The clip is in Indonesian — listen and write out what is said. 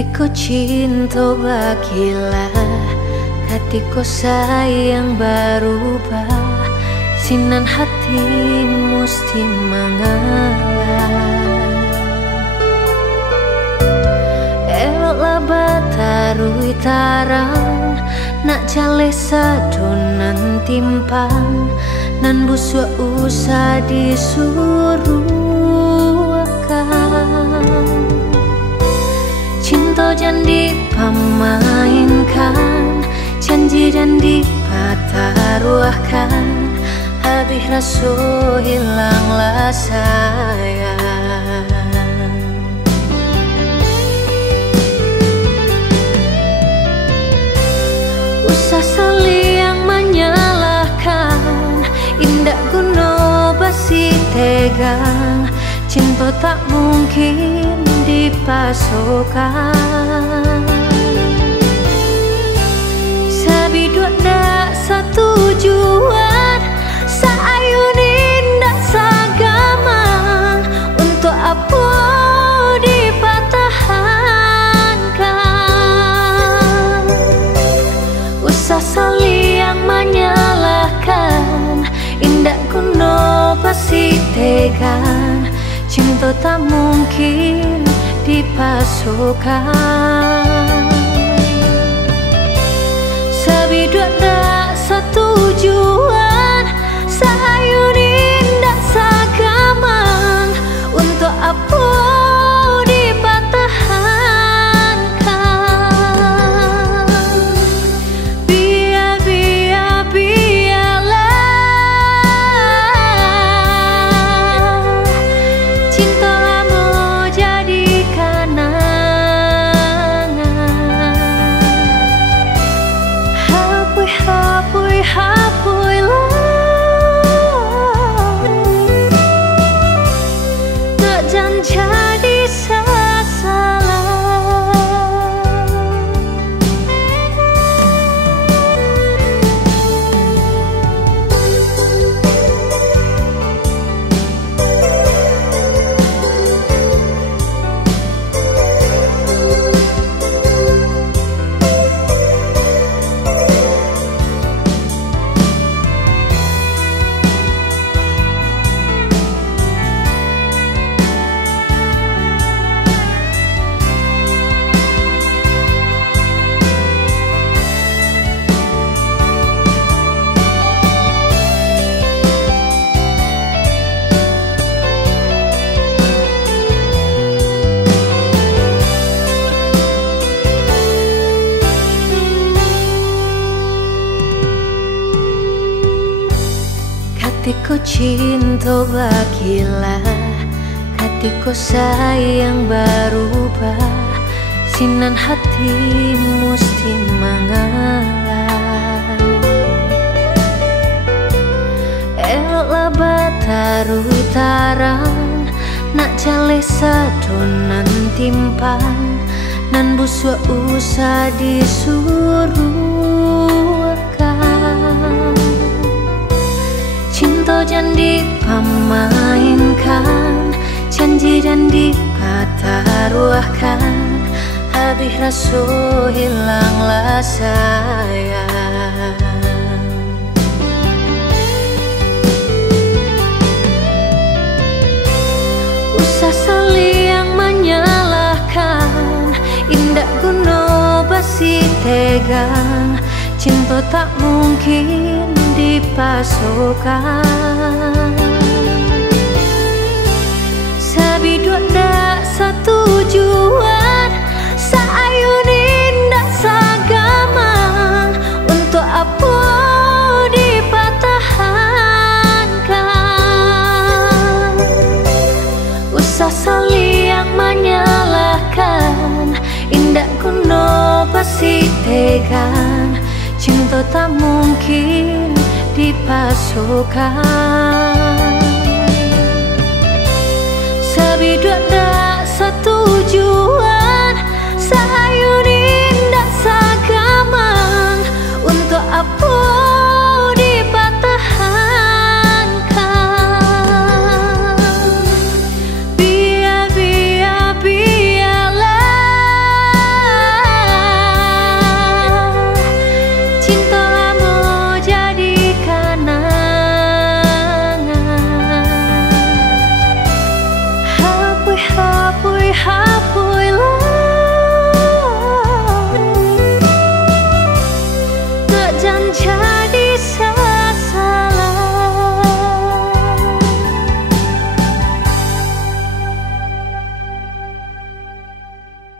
Hatiku cinta bagilah, hatiku sayang berubah, sinan hati mesti mengalah. Eloklah batarui tarang, nak jale sadonan timpang, nan busuk usah disuruh akan. Cinta jangan dipermainkan, janji dan dipataruahkan, habis rasa hilanglah sayang. Usah saling menyalahkan, indah guna basi tegang, cinta tak mungkin dipasokkan. Sabidua dak satu tujuan, saayunin dak sagama, untuk apa dipatahankan. Usah saling menyalahkan, indah kuno pasti tegang, cinta tak mungkin dipasokkan. Sabidua dak satu tujuan, saayunin dak sagamang, untuk apa dipatahankan. Biarlah cinta hatiku cinta bagilah, hatiku sayang berubah, sinan hati mesti mengalah. Eloklah batarui tarang, nak jale sadonan timpang, nan busuk usah disuruh akan. Cinta jangan dipermainkan, janji dan dipataruahkan, habis rasa hilanglah sayang. Usah saling menyalahkan, indah guna basi tegang, cinta tak mungkin dipasokkan. Sabidua dak satu tujuan, saayunin dak sagamang, untuk apa dipatahankan. Usah saling menyalahkan, indah kuno pasti tegang, cinta tak mungkin dipasokkan. Sabidua